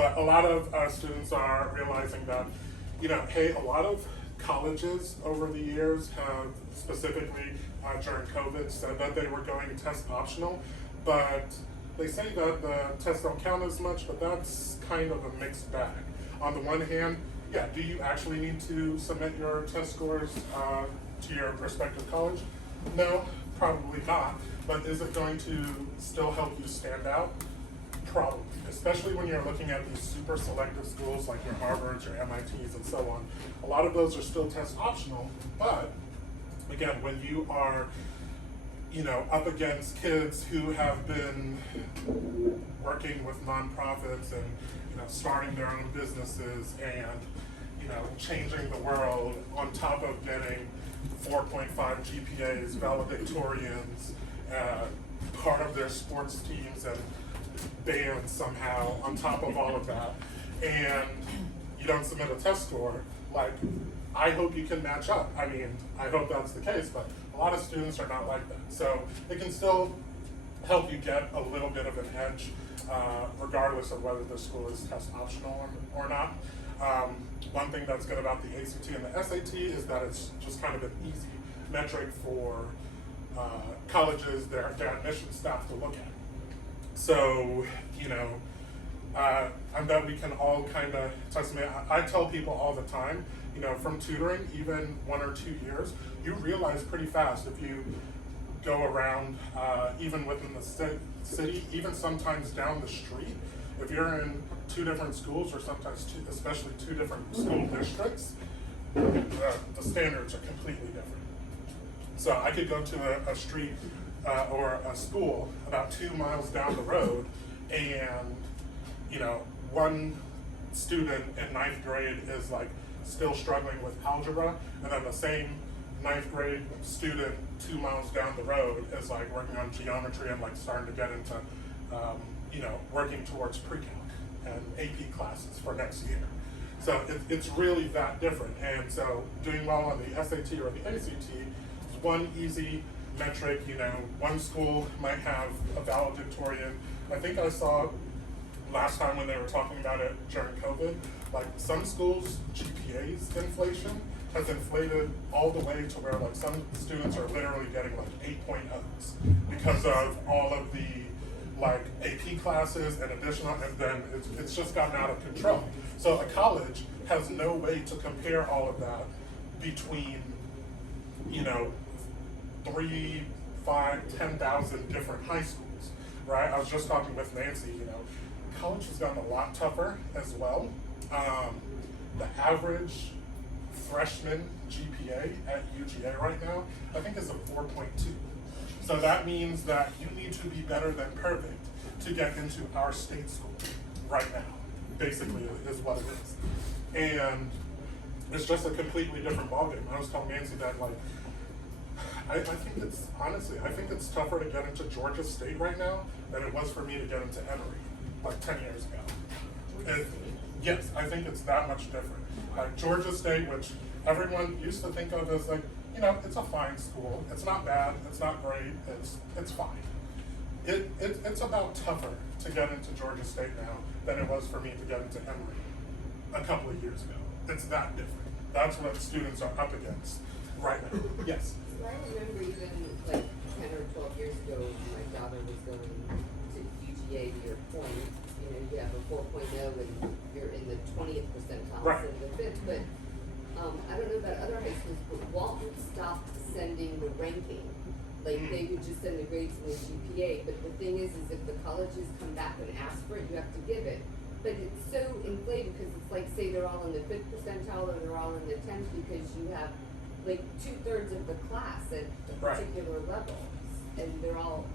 But a lot of students are realizing that, hey, a lot of colleges over the years have specifically during COVID said that they were going test optional, but they say that the tests don't count as much, but that's kind of a mixed bag. On the one hand, yeah, do you actually need to submit your test scores to your prospective college? No, probably not, but is it going to still help you stand out? Probably, especially when you're looking at these super selective schools like your Harvards, your MITs, and so on. A lot of those are still test optional, but again, when you are, up against kids who have been working with nonprofits and, starting their own businesses and, changing the world on top of getting 4.5 GPAs, valedictorians, part of their sports teams and bands somehow on top of all of that, and you don't submit a test score, like, I hope you can match up. I mean, I hope that's the case, but a lot of students are not like that. So it can still help you get a little bit of an edge, regardless of whether the school is test optional or not. One thing that's good about the ACT and the SAT is that it's just kind of an easy metric for colleges, their admission staff to look at. So, I bet we can all kind of test me. I tell people all the time, from tutoring, even 1 or 2 years, you realize pretty fast if you go around, even within the city, even sometimes down the street, if you're in 2 different schools or sometimes especially 2 different school districts, the standards are completely different. So I could go to a street or a school about 2 miles down the road, and one student in 9th grade is like still struggling with algebra, and then the same 9th grade student 2 miles down the road is like working on geometry and like starting to get into working towards pre-calc and AP classes for next year. So it's really that different. And so doing well on the SAT or the ACT is one easy metric. One school might have a valedictorian. I think I saw last time when they were talking about it during COVID, like some schools' GPAs inflation has inflated all the way to where like some students are literally getting like 8.0s because of all of the like AP classes and additional, and then it's just gotten out of control. So a college has no way to compare all of that between 3, 5, 10,000 different high schools, right? I was just talking with Nancy, college has gotten a lot tougher as well. The average freshman GPA at UGA right now, I think is a 4.2. So that means that you need to be better than perfect to get into our state school right now, basically is what it is. And it's just a completely different ballgame. I was telling Nancy that like, I think it's tougher to get into Georgia State right now than it was for me to get into Emory like 10 years ago. And yes, I think it's that much different. Like Georgia State, which everyone used to think of as like, it's a fine school. It's not bad. It's not great. It's fine. It's about tougher to get into Georgia State now than it was for me to get into Emory a couple of years ago. It's that different. That's what students are up against right now. Yes. I remember even like 10 or 12 years ago when my daughter was going to UGA, to your point, you have a 4.0 and you're in the 20th percentile Right. instead of the 5th. But I don't know about other high schools, but Walton stopped sending the ranking. Like they would just send the grades and the GPA. But the thing is if the colleges come back and ask for it, you have to give it. But it's so inflated because it's like, say they're all in the 5th percentile or they're all in the 10th because you have like 2/3 of the class at a particular level, and they're all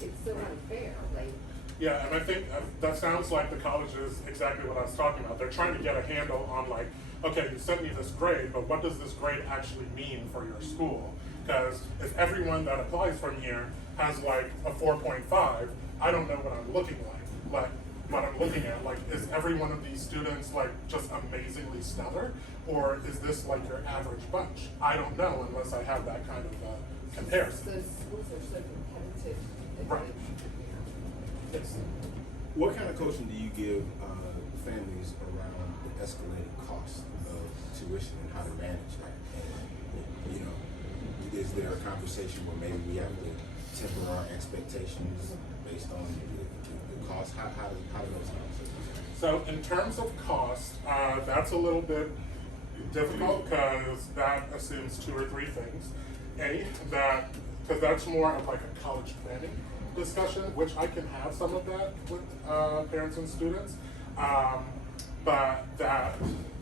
it's so unfair. Like Yeah, and I think that sounds like the college is exactly what I was talking about. They're trying to get a handle on like, okay, you sent me this grade, but what does this grade actually mean for your school? Because if everyone that applies from here has like a 4.5, I don't know what I'm looking like. Like what I'm looking at, like, is every one of these students like just amazingly stellar, or is this like your average bunch? I don't know unless I have that kind of comparison. those schools are so competitive. Right. Yes. What kind of coaching do you give families around the escalated cost of tuition and how to manage that? And, you know, is there a conversation where maybe we have to temper our expectations based on the cost? How do those conversations? So in terms of cost, that's a little bit difficult because that assumes two or three things. Because that's more of like a college planning discussion, which I can have some of that with parents and students, but that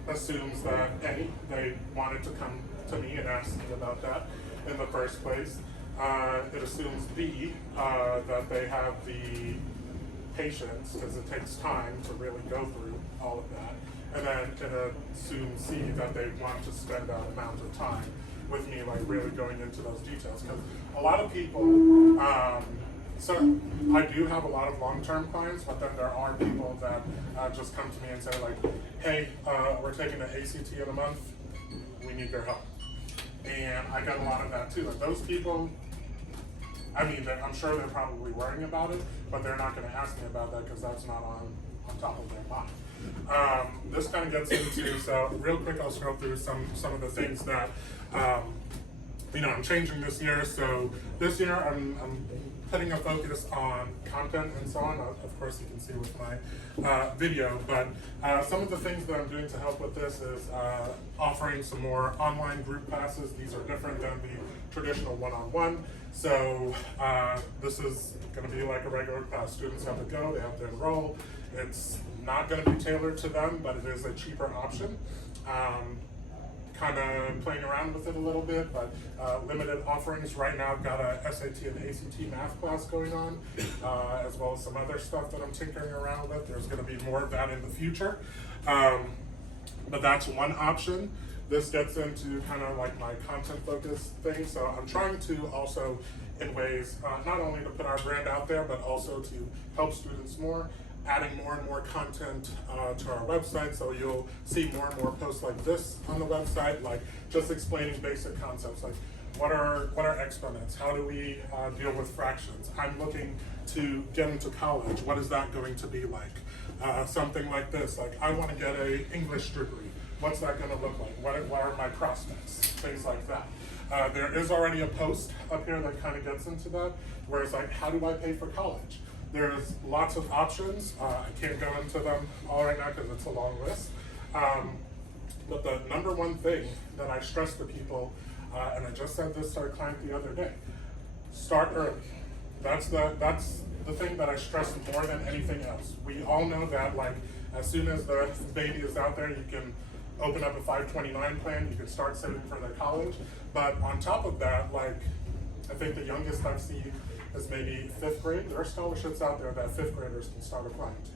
assumes that they wanted to come to me and ask me about that in the first place. It assumes B, that they have the patience, because it takes time to really go through all of that. And then it assumes C, that they want to spend that amount of time with me, like really going into those details. Because a lot of people, so I do have a lot of long-term clients, but then there are people that just come to me and say like, hey, we're taking the ACT in a month, we need your help. And I get a lot of that too. Like those people, I mean, I'm sure they're probably worrying about it, but they're not going to ask me about that because that's not on top of their mind. This kind of gets into, so real quick, I'll scroll through some of the things that, I'm changing this year. So this year, I'm putting a focus on content and so on. Of course, you can see with my video, but some of the things that I'm doing to help with this is offering some more online group classes. These are different than the traditional one-on-one. So this is going to be like a regular class. Students have to go, they have to enroll. It's not going to be tailored to them, but it is a cheaper option. Kind of playing around with it a little bit, but limited offerings. Right now I've got a SAT and ACT math class going on, as well as some other stuff that I'm tinkering around with. There's going to be more of that in the future. But that's one option. This gets into kind of like my content focused thing. So I'm trying to also, in ways, not only to put our brand out there, but also to help students more, adding more and more content to our website. So you'll see more and more posts like this on the website, like just explaining basic concepts, like what are exponents? How do we deal with fractions? I'm looking to get into college. What is that going to be like? Something like this, like I want to get an English degree. What's that going to look like? What are my prospects? Things like that. There is already a post up here that kind of gets into that, where it's like, how do I pay for college? There's lots of options. I can't go into them all right now because it's a long list. But the number one thing that I stress to people, and I just said this to a client the other day, start early. That's the thing that I stress more than anything else. We all know that like as soon as the baby is out there, you can open up a 529 plan, you can start saving for their college. But on top of that, like I think the youngest I've seen is maybe 5th grade. There are scholarships out there that 5th graders can start applying to.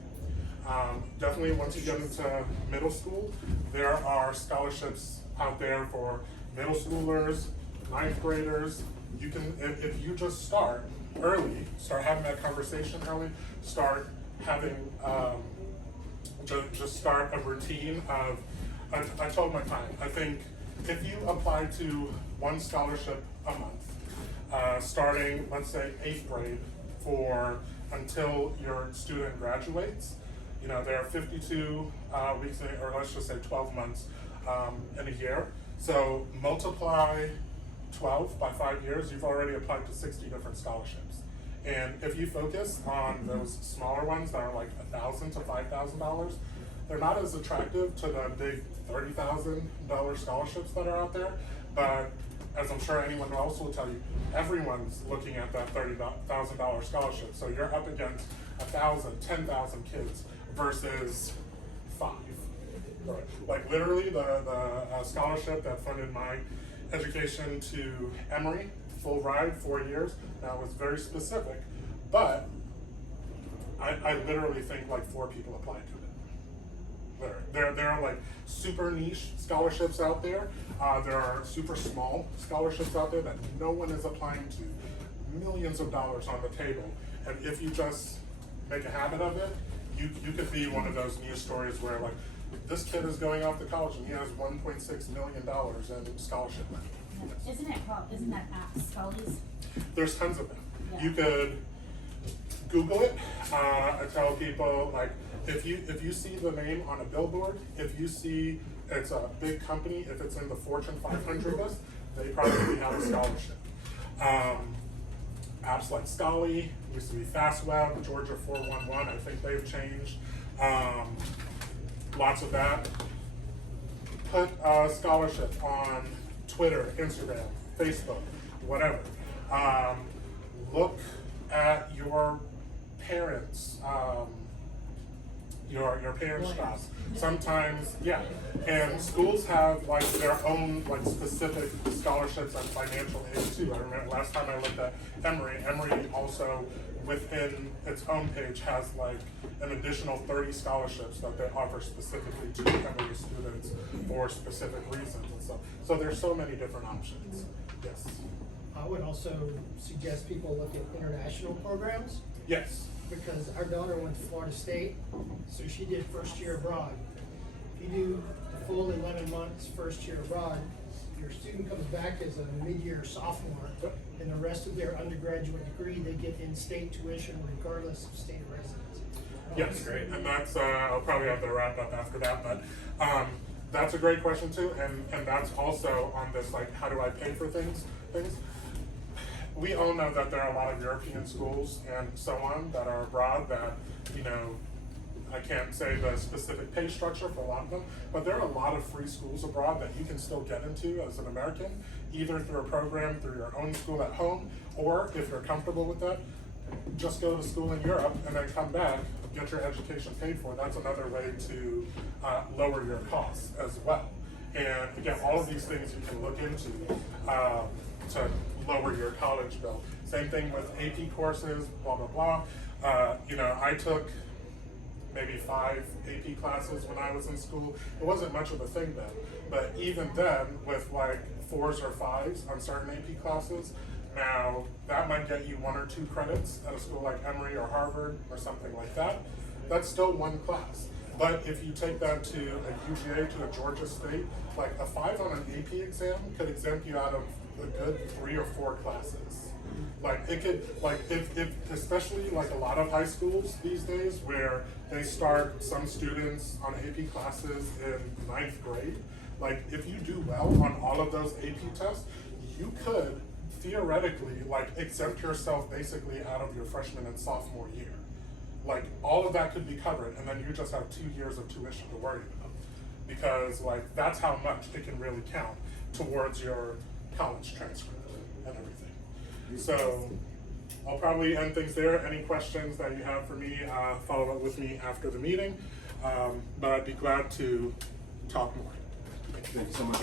Definitely once you get into middle school, there are scholarships out there for middle schoolers, 9th graders. You can, if you just start early, start having that conversation early, start having, just start a routine of, I told my client, I think if you apply to one scholarship a month, starting, let's say 8th grade until your student graduates, there are 52 weeks, or let's just say 12 months in a year. So multiply 12 by 5 years, you've already applied to 60 different scholarships. And if you focus on those smaller ones that are like $1,000 to $5,000, they're not as attractive to the big $30,000 scholarships that are out there. But as I'm sure anyone else will tell you, everyone's looking at that $30,000 scholarship. So you're up against 1,000, 10,000 kids versus 5. Right. Like literally the scholarship that funded my education to Emory, full ride, 4 years, that was very specific. But I literally think like 4 people applied to it. There are like super niche scholarships out there. There are super small scholarships out there that no one is applying to. Millions of dollars on the table. And if you just make a habit of it, you could be one of those news stories where like, this kid is going off to college and he has $1.6 million in scholarship money. Isn't that Scully's? There's tons of them. Yeah. You could Google it. I tell people, like, if you see the name on a billboard, if you see it's a big company, if it's in the Fortune 500 list, they probably have a scholarship. Apps like Scholly, used to be FastWeb, Georgia 411, I think they've changed. Lots of that. Put a scholarship on Twitter, Instagram, Facebook, whatever. Look at your parents, your parents' jobs. Sometimes, yeah. And schools have like their own like specific scholarships and financial aid too. I remember last time I looked at Emory also within its own page has like an additional 30 scholarships that they offer specifically to Emory students for specific reasons and stuff. So there's so many different options. Yes. I would also suggest people look at international programs, Yes. because our daughter went to Florida State, so she did first year abroad. If you do the full 11 months first year abroad, your student comes back as a mid-year sophomore, and the rest of their undergraduate degree, they get in-state tuition regardless of state of residence. Yes, great. And that's, I'll probably have to wrap up after that, but that's a great question too. And that's also on this, like, how do I pay for things? We all know that there are a lot of European schools and so on that are abroad that, you know, I can't say the specific pay structure for a lot of them, but there are a lot of free schools abroad that you can still get into as an American, either through a program, through your own school at home, or if you're comfortable with that, just go to school in Europe and then come back, get your education paid for. That's another way to lower your costs as well. And again, all of these things you can look into to lower your college bill. Same thing with AP courses, blah, blah, blah. You know, I took maybe 5 AP classes when I was in school. It wasn't much of a thing then, but even then, with like 4s or 5s on certain AP classes, now that might get you 1 or 2 credits at a school like Emory or Harvard or something like that. That's still 1 class. But if you take that to a UGA, to a Georgia State, like a 5 on an AP exam could exempt you out of a good 3 or 4 classes. Like it could, like if especially like a lot of high schools these days where they start some students on AP classes in 9th grade, like if you do well on all of those AP tests, you could theoretically like exempt yourself basically out of your freshman and sophomore year. Like all of that could be covered, and then you just have 2 years of tuition to worry about, because like that's how much it can really count towards your college transcript and everything. So I'll probably end things there. Any questions that you have for me, follow up with me after the meeting, but I'd be glad to talk more. Thank you so much.